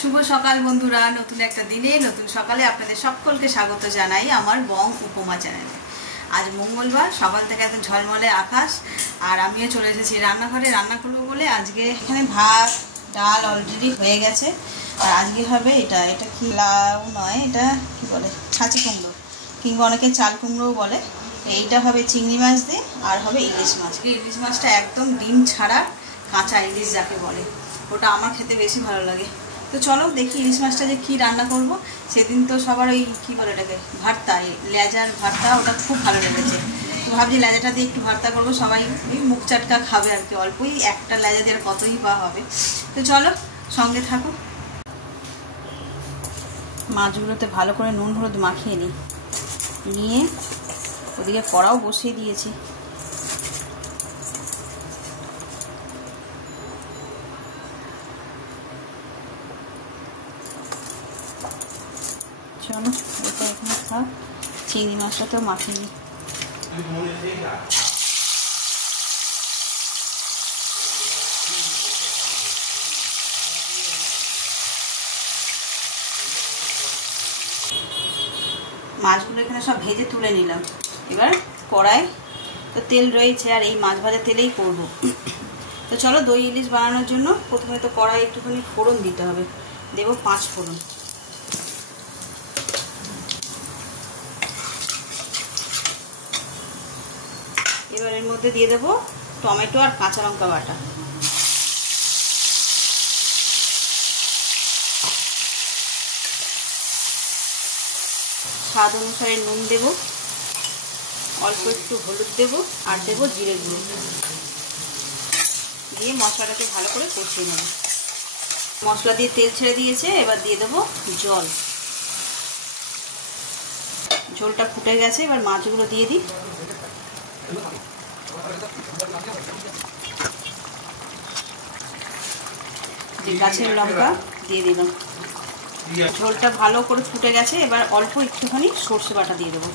শুভ সকাল বন্ধুরা, নতুন একটা দিনে নতুন সকালে আপনাদের সকলকে স্বাগত জানাই আমার বং উপমা চ্যানেলে। আজ মঙ্গলবার, সকাল থেকে এত ঝলমলে আকাশ, আর আমিও চলে এসেছি রান্নাঘরে রান্না করবো বলে। আজকে এখানে ভাত ডাল অলরেডি হয়ে গেছে, আর আজকে হবে এটা কি লাউ নয়, এটা কি বলে ছাঁচি কুমড়ো, কিংবা অনেকে চাল কুমড়োও বলে। এইটা হবে চিংড়ি মাছ দিয়ে, আর হবে ইলিশ মাছ। ইলিশ মাছটা একদম ডিম ছাড়া কাঁচা ইলিশ যাকে বলে, ওটা আমার খেতে বেশি ভালো লাগে। তো চলো দেখি ইলিশ মাছটা যে কী রান্না করব। সেদিন তো সবার ওই কী বলে এটাকে ভর্তা, লেজার ভর্তা, ওটা খুব ভালো লেগেছে। তো ভাবছি লেজাটা দিয়ে একটু ভর্তা করবো, সবাই ওই মুখ চাটকা খাবে আর কি, অল্পই একটা লেজা দিয়ে কতই বা হবে। তো চলো সঙ্গে থাকো। মাছগুলোতে ভালো করে নুন হলুদ মাখিয়ে নিয়ে ওদিকে কড়াও বসিয়ে দিয়েছি। চলো এটা এখানে থাক, চিংড়ি মাছটাতেও মাখিয়ে নিই। মাছগুলো এখানে সব ভেজে তুলে নিলাম। এবার কড়াই তো তেল রয়েছে, আর এই মাছ ভাজা তেলেই করব। তো চলো দই ইলিশ বানানোর জন্য প্রথমে তো কড়াই একটুখানি ফোড়ন দিতে হবে। দেব 5 ফোড়ন। এবার এর মধ্যে দিয়ে দেবো টমেটো আর কাঁচা লঙ্কা বাটা। স্বাদ অনুসারে নুন দেব, অল্প একটু হলুদ দেব, আর দেবো জিরে গুঁড়ো দিয়ে মশলাটাকে ভালো করে কষিয়ে নেব। মশলা দিয়ে তেল ছেড়ে দিয়েছে, এবার দিয়ে দেবো জল। ঝোলটা ফুটে গেছে, এবার মাছগুলো দিয়ে দিই। গাছের লঙ্কা দিয়ে দিলাম। ঝোলটা ভালো করে ফুটে গেছে, এবার অল্প একটুখানি সর্ষে বাটা দিয়ে দেবো।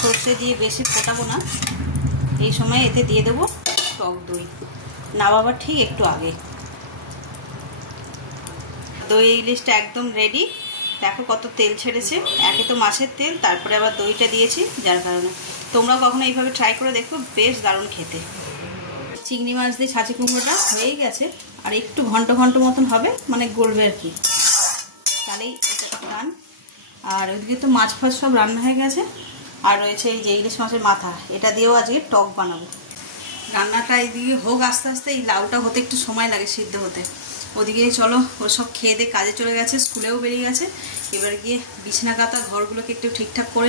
সর্ষে দিয়ে বেশি ফোটাবো না, এই সময় এতে দিয়ে দেবো টক দই, নামাবার ঠিক একটু আগে। দই ইলিশটা একদম রেডি। দেখো কত তেল ছেড়েছে, একে তো মাছের তেল, তারপরে আবার দইটা দিয়েছি, যার কারণে তোমরা কখনো এইভাবে ট্রাই করে দেখো, বেশ দারুণ খেতে। চিংড়ি মাছ দিয়ে ছাঁচি কুমড়োটা হয়েই গেছে, আর একটু ঘন্ট ঘন্ট মতন হবে, মানে গলবে আর কি, তাহলেই এটা রান। আর ওইদিকে তো মাছ ফাছ সব রান্না হয়ে গেছে, আর রয়েছে এই যে ইলিশ মাছের মাথা, এটা দিয়েও আজকে টক বানাবো। রান্নাটা এইদিকে হোক আস্তে আস্তে, এই লাউটা হতে একটু সময় লাগে সিদ্ধ হতে। ওদিকে চলো ওর সব খেয়ে দিয়ে কাজে চলে গেছে, স্কুলেও বেরিয়ে গেছে। এবার গিয়ে বিছানা কাতা ঘরগুলোকে একটু ঠিকঠাক করে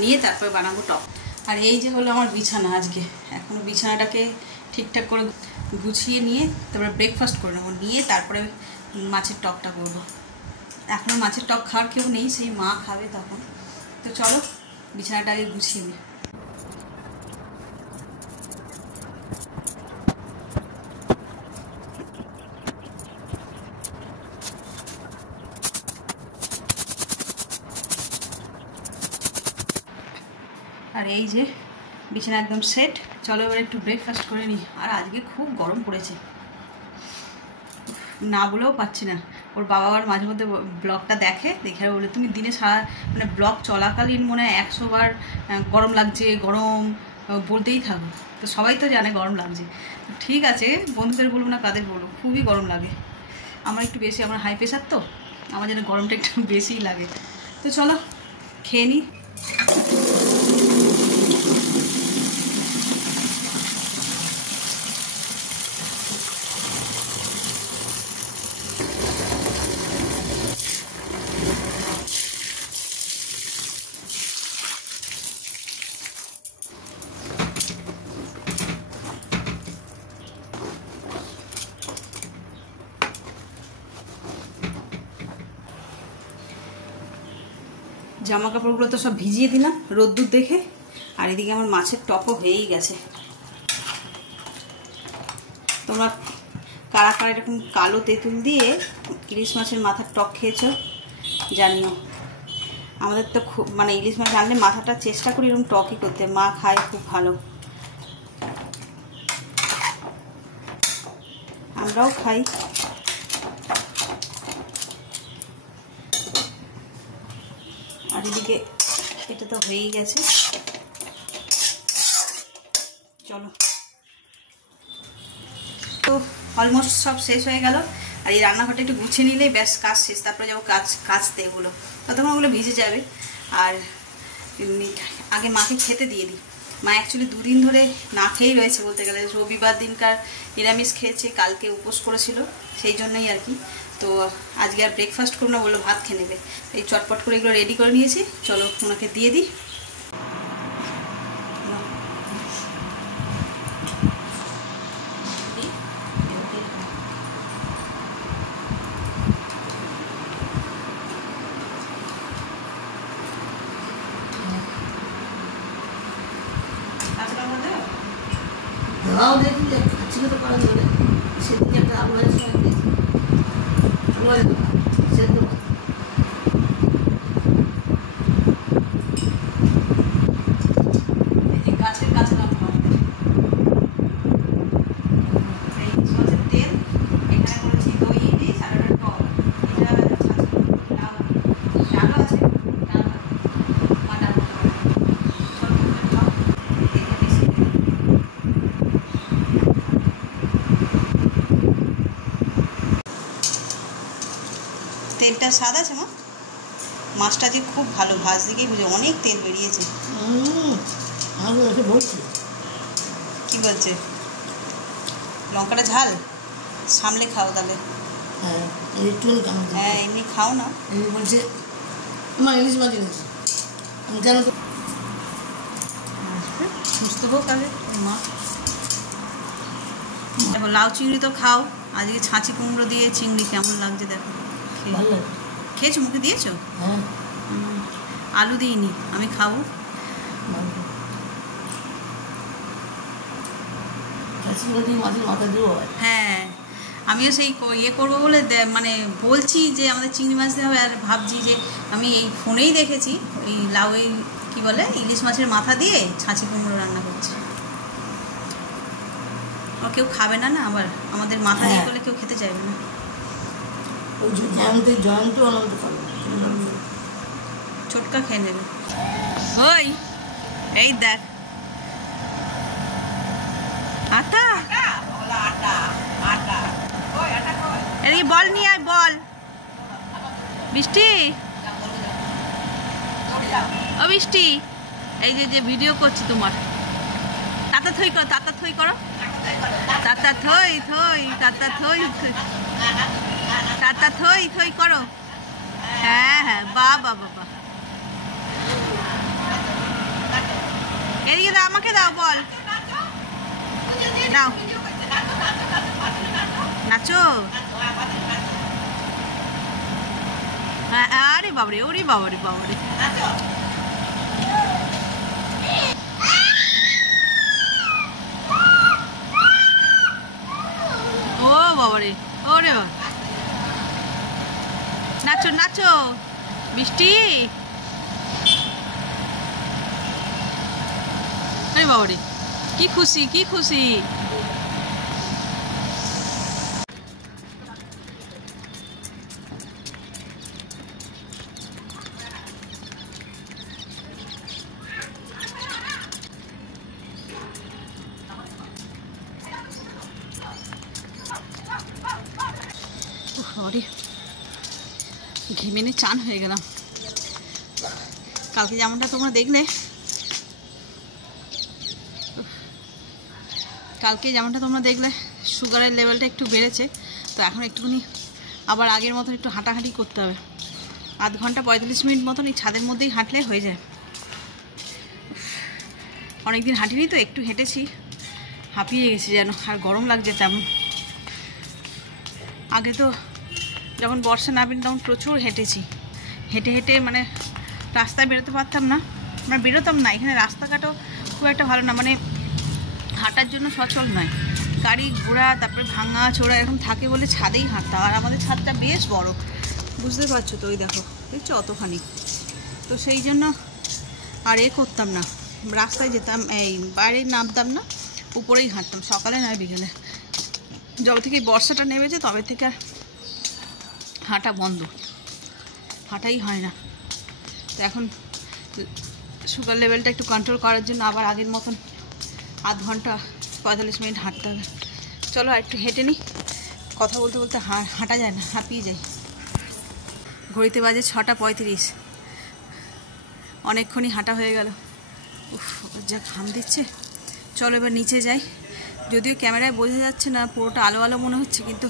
নিয়ে তারপরে বানাবো টক। আর এই যে হলো আমার বিছানা আজকে, এখনও বিছানাটাকে ঠিকঠাক করে গুছিয়ে নিয়ে তারপরে ব্রেকফাস্ট করে নেবো, নিয়ে তারপরে মাছের টকটা করবো। এখনও মাছের টক খাওয়ার কেউ নেই, সেই মা খাবে তখন। তো চলো বিছানাটা আগে গুছিয়ে নিই। আর এই যে বিছানা একদম সেট। চলো এবার একটু ব্রেকফাস্ট করে নিই। আর আজকে খুব গরম পড়েছে, না বলেও পাচ্ছি না। ওর বাবা আবার মাঝে মধ্যে ব্লগটা দেখে আর বলে, তুমি দিনে সারা মানে ব্লগ চলাকালীন মনে হয় 100 বার গরম লাগছে গরম বলতেই থাকো। তো সবাই তো জানে গরম লাগছে, ঠিক আছে, বন্ধুদের বলবো না কাদের বলবো, খুবই গরম লাগে। আমার একটু বেশি, আমার হাই প্রেশার তো, আমার যেন গরমটা একটু বেশিই লাগে। তো চলো খেয়ে নিই। জামা কাপড়গুলো তো সব ভিজিয়ে দিলাম রোদ্দুর দেখে, আর এদিকে আমার মাছের টকও হয়েই গেছে। তোমরা কারা কারা এরকম কালো তেঁতুল দিয়ে ইলিশ মাছের মাথার টক খেয়েছো জানিও। আমাদের তো খুব মানে ইলিশ মাছ আনলে মাথাটা চেষ্টা করি এরকম টকই করতে, মা খায় খুব ভালো, আমরাও খাই। এদিকে এটা তো হয়েই গেছে। চলো, তো অলমোস্ট সব শেষ হয়ে গেল। আর এই রান্নাঘরটা একটু গুছিয়ে নিলেই ব্যাস কাজ শেষ। তারপরে যাবো কাচতে, এগুলো ততক্ষণ ওগুলো ভিজে যাবে। আর আগে মাকে খেতে দিয়ে দিই। মা অ্যাকচুয়ালি 2 দিন ধরে না খেয়েই রয়েছে বলতে গেলে। রবিবার দিনকার নিরামিষ খেয়েছে, কালকে উপোস করেছিল, সেই জন্যই আর কি। তো আজকে আর ব্রেকফাস্ট করবো না, বললো ভাত খেয়ে নেবে। এই চটপট করে এগুলো রেডি করে নিয়েছি। চলো ওনাকে দিয়ে দিই। দাও দেখি খাচ্ছিল তো করা যাবে। সেদিকে একটা আগুনের সময় দিয়েছি, সেদ্ধ গাছের কাছে এই সরষের তেল, এখানে করেছি দই ইলিশ আর একটা টক। এটা ডালও আছে, ডাল মাটা তেলটা স্বাদ আছে মা। মাছটা যে খুব ভালো, ভাজ দিকেই বুঝে অনেক তেল বেরিয়েছে। বলছি কি বলছে? লঙ্কাটা ঝাল সামলে খাও তাহলে। হ্যাঁ এমনি খাও না। এমনি বলছে আমার ইলিশ মাছ এনেছি, জানো তো বুঝতে হোক তাহলে মা। দেখো লাউ চিংড়ি তো খাও, আজকে ছাঁচি কুমড়ো দিয়ে চিংড়ি কেমন লাগছে দেখো। ভালো লাগে। খেয়েছো, মুখে দিয়েছো? হ্যাঁ, আলু দিইনি, আমি খাবো। মাছের মাথা দিয়েও হয়। হ্যাঁ আমিও সেই ইয়ে করবো বলে মানে বলছি যে আমাদের চিংড়ি মাছ দেওয়া হবে। আর ভাবছি যে আমি এই ফোনেই দেখেছি এই লাউ, এই কী বলে ইলিশ মাছের মাথা দিয়ে ছাঁচি কুমড়ো রান্না করছে। ও কেউ খাবে না, না আবার আমাদের মাথা দিয়ে করলে কেউ খেতে চাইবে না। ওই জয়ন্ত আনন্দ খাবে, ছোটকা খেয়ে নেবে। ওই এই দেখ আটা, এই বল নিয়ে আয়, বল। বৃষ্টি, ও বৃষ্টি, এই যে ভিডিও করছি তোমার, তাতা থই করো, তাতা থই করো, তাতা থই থই, তাতা থই, তাতা থই থই করো। হ্যাঁ হ্যাঁ, বাবা বাবা, এদিকে দাও, আমাকে দাও, বল দাও, নাচো। হ্যাঁ, আরে বাবরে, ওরে বাবরে বাবরে, ও বাবারে, ওরে বাবা, নাচো নাচো বৃষ্টি, আরে বাবারে, কি খুশি কি খুশি। ঘেমেনে চান হয়ে গেলাম। কালকে যেমনটা তোমরা দেখলে, সুগারের লেভেলটা একটু বেড়েছে। তো এখন একটুখানি আবার আগের মতন একটু হাঁটাহাঁটি করতে হবে। আধ ঘন্টা 45 মিনিট মতন এই ছাদের মধ্যেই হাঁটলে হয়ে যায়। অনেকদিন হাঁটিনি তো, একটু হেঁটেছি, হাঁপিয়ে গেছি যেন, আর গরম লাগছে তেমন। আগে তো যখন বর্ষা নামেনি তখন প্রচুর হেঁটেছি, হেঁটে হেঁটে মানে রাস্তায় বেরোতে পারতাম না, মানে বেরোতাম না। এখানে রাস্তাঘাটও খুব একটা ভালো না, মানে হাঁটার জন্য সচল নয়, গাড়ি ঘোড়া তারপরে ভাঙা চোরা এরকম থাকে বলে ছাদেই হাঁটতাম। আর আমাদের ছাদটা বেশ বড়, বুঝতে পারছো তো, ওই দেখো দেখছো অতখানি। তো সেই জন্য আর করতাম না, রাস্তায় যেতাম, এই বাইরে নামতাম না, উপরেই হাঁটতাম, সকালে নয় বিকেলে। যবে থেকে বর্ষাটা নেমেছে তবে থেকে আর হাঁটা বন্ধ, হাঁটাই হয় না। তো এখন তো সুগার লেভেলটা একটু কন্ট্রোল করার জন্য আবার আগের মতন আধ ঘন্টা 45 মিনিট হাঁটতে হবে। চলো আর একটু হেঁটে নিই, কথা বলতে বলতে হাঁটা যায় না, হাঁপিয়ে যাই। ঘড়িতে বাজে 6:35, অনেকক্ষণই হাঁটা হয়ে গেল। উফ, যা ঘাম দিচ্ছে। চলো এবার নিচে যাই। যদিও ক্যামেরায় বোঝা যাচ্ছে না, পুরোটা আলো আলো মনে হচ্ছে, কিন্তু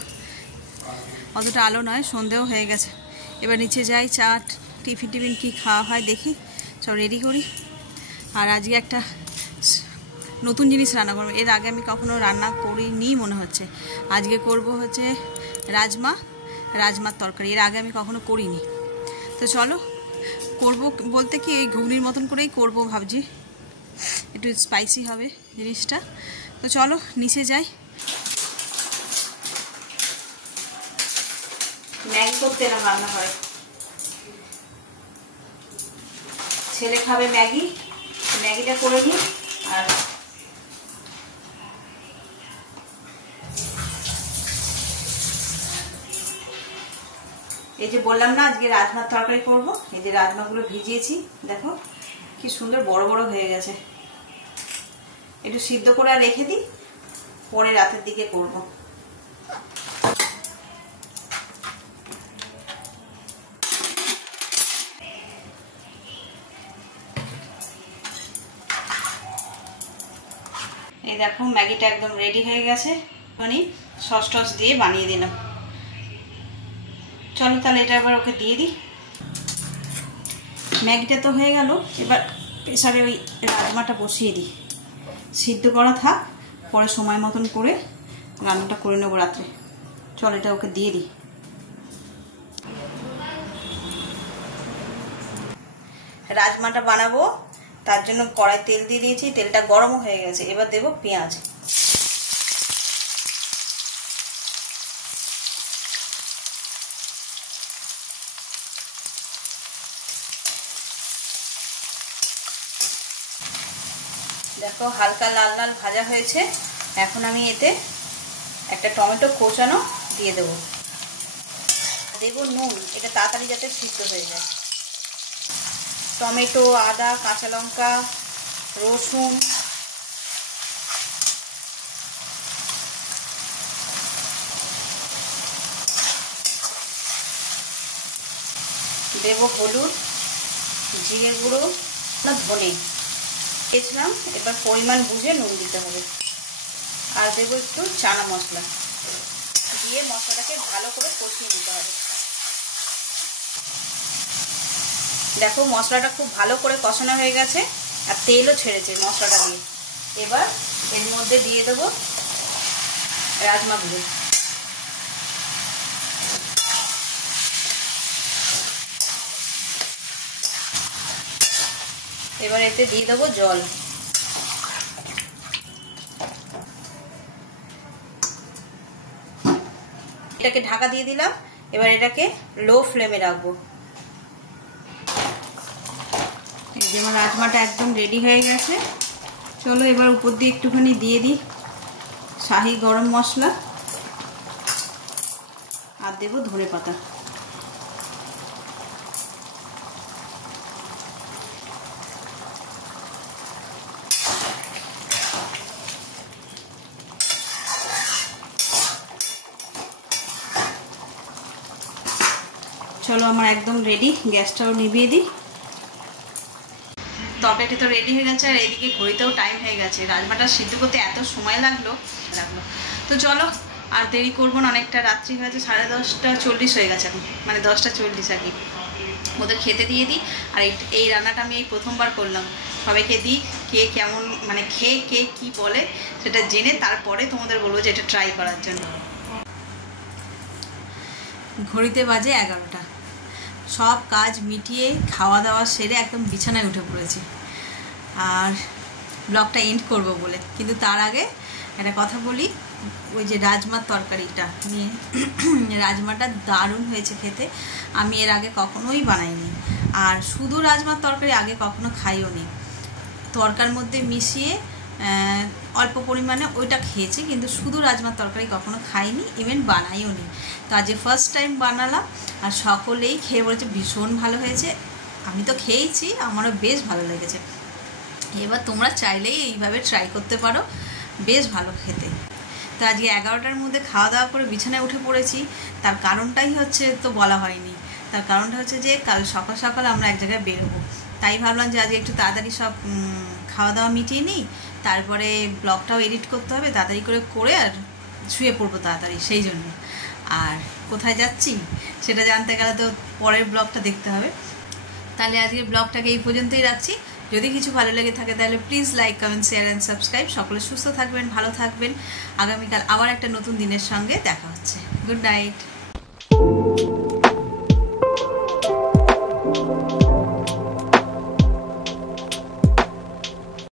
অতটা আলো নয়, সন্ধেও হয়ে গেছে। এবার নিচে যাই, চা টিফিন কী খাওয়া হয় দেখি, সব রেডি করি। আর আজকে একটা নতুন জিনিস রান্না করবো, এর আগে আমি কখনো রান্না করিনি মনে হচ্ছে। আজকে করব হচ্ছে রাজমার তরকারি, এর আগে আমি কখনো করিনি। তো চলো, করব বলতে কি এই ঘুগনির মতন করেই করব ভাবছি, একটু স্পাইসি হবে জিনিসটা। তো চলো নিচে যাই। ম্যাগি করতে এলাম রান্না হয়, ছেলে খাবে ম্যাগিটা করে নিই। আর এই যে বললাম না আজকে রাজমার তরকারি করব, এই যে রাজমাগুলো ভিজিয়েছি, দেখো কি সুন্দর বড় বড় হয়ে গেছে। একটু সিদ্ধ করে রেখে দিই, পরে রাতের দিকে করব। এই দেখো ম্যাগিটা একদম রেডি হয়ে গেছে, মানে সস টস দিয়ে বানিয়ে দিলাম। চলো তাহলে এটা এবার ওকে দিয়ে দিই। ম্যাগিটা তো হয়ে গেল, এবার প্রেসারে ওই রাজমাটা বসিয়ে দিই, সিদ্ধ করা থাক, পরে সময় মতন করে রান্নাটা করে নেবো রাত্রে। চলো এটা ওকে দিয়ে দিই। রাজমাটা বানাবো, তার জন্য কড়াই তেল দিয়ে দিয়েছি, তেলটা গরমও হয়ে গেছে। এবার দেবো পেঁয়াজ। দেখো হালকা লাল লাল ভাজা হয়েছে। এখন আমি এতে একটা টমেটো কোচানো দিয়ে দেবো, দেবো নুন, এটা তাড়াতাড়ি যাতে সিদ্ধ হয়ে যায়। টমেটো, আদা, কাঁচা লঙ্কা, রসুন, দেবো হলুদ, জিরে গুঁড়ো, ধনে দিয়েছিলাম। এবার পরিমাণ বুঝে নুন দিতে হবে। আর দেবো একটু চানা মশলা দিয়ে মশলাটাকে ভালো করে কষিয়ে দিতে হবে। দেখো মশলাটা খুব ভালো করে কষানো হয়ে গেছে আর তেলও ছেড়েছে মশলাটা দিয়ে। এবার এর মধ্যে দিয়ে দেবো রাজমাগুলো। এবার এতে দিয়ে দেবো জল। এটাকে ঢাকা দিয়ে দিলাম। এবার এটাকে লো ফ্লেমে রাখবো। যেমন রাজমাটা একদম রেডি হয়ে গেছে। চলো এবার উপর দিয়ে একটুখানি দিয়ে দিই শাহি গরম মশলা আর দেবো ধনে পাতা। চলো আমার একদম রেডি, গ্যাসটাও নিভিয়ে দিই। তরকারিটা তো রেডি হয়ে গেছে আর এইদিকে ঘড়িতেও টাইম হয়ে গেছে। রাজমাটা সিদ্ধ করতে এত সময় লাগলো। তো চলো আর দেরি করবো না, অনেকটা রাত্রি হয়েছে, 10:30 হয়ে গেছে এখন, মানে 10:40 আর কি। ওদের খেতে দিয়ে দিই। আর এই রান্নাটা আমি এই প্রথমবার করলাম, সবাইকে দিই, কে কেমন মানে খেয়ে কে কী বলে সেটা জেনে তারপরে তোমাদের বলবো যে এটা ট্রাই করার জন্য। ঘড়িতে বাজে 11টা, সব কাজ মিটিয়ে খাওয়া দাওয়া সেরে একদম বিছানায় উঠে পড়েছি আর ব্লগটা এন্ড করব বলে। কিন্তু তার আগে একটা কথা বলি, ওই যে রাজমার তরকারিটা নিয়ে, রাজমাটা দারুণ হয়েছে খেতে। আমি এর আগে কখনোই বানাইনি, আর শুধু রাজমার তরকারি আগে কখনো খাইও নি। তরকার মধ্যে মিশিয়ে অল্প পরিমাণে ওইটা খেয়েছি, কিন্তু শুধু রাজমার তরকারি কখনো খাইনি, ইভেন বানাইও নি। তো আজ ফার্স্ট টাইম বানালাম আর সকলেই খেয়ে বলেছে ভীষণ ভালো হয়েছে। আমি তো খেয়েছি, আমারও বেশ ভালো লেগেছে। এবার তোমরা চাইলেই এইভাবে ট্রাই করতে পারো, বেশ ভালো খেতে। তো আজকে 11টার মধ্যে খাওয়া দাওয়া করে বিছানায় উঠে পড়েছি। তার কারণটাই হচ্ছে, তো বলা হয়নি, তার কারণটা হচ্ছে যে কাল সকাল সকাল আমরা এক জায়গায় বেরোবো, তাই ভাবলাম যে আজকে একটু তাড়াতাড়ি সব খাওয়া দাওয়া মিটিয়ে নিই, তারপরে ব্লগটাও এডিট করতে হবে, তাড়াতাড়ি করে আর শুয়ে পড়বো তাড়াতাড়ি, সেই জন্য। আর কোথায় যাচ্ছি সেটা জানতে গেলে তো পরের ব্লগটা দেখতে হবে। তাহলে আজকে ব্লগটাকে এই পর্যন্তই রাখছি। যদি কিছু ভালো লেগে থাকে তাহলে please like, comment, share and subscribe. সকলে সুস্থ থাকবেন, ভালো থাকবেন। আগামীকাল আবার একটা নতুন দিনের সঙ্গে দেখা হচ্ছে। Good night.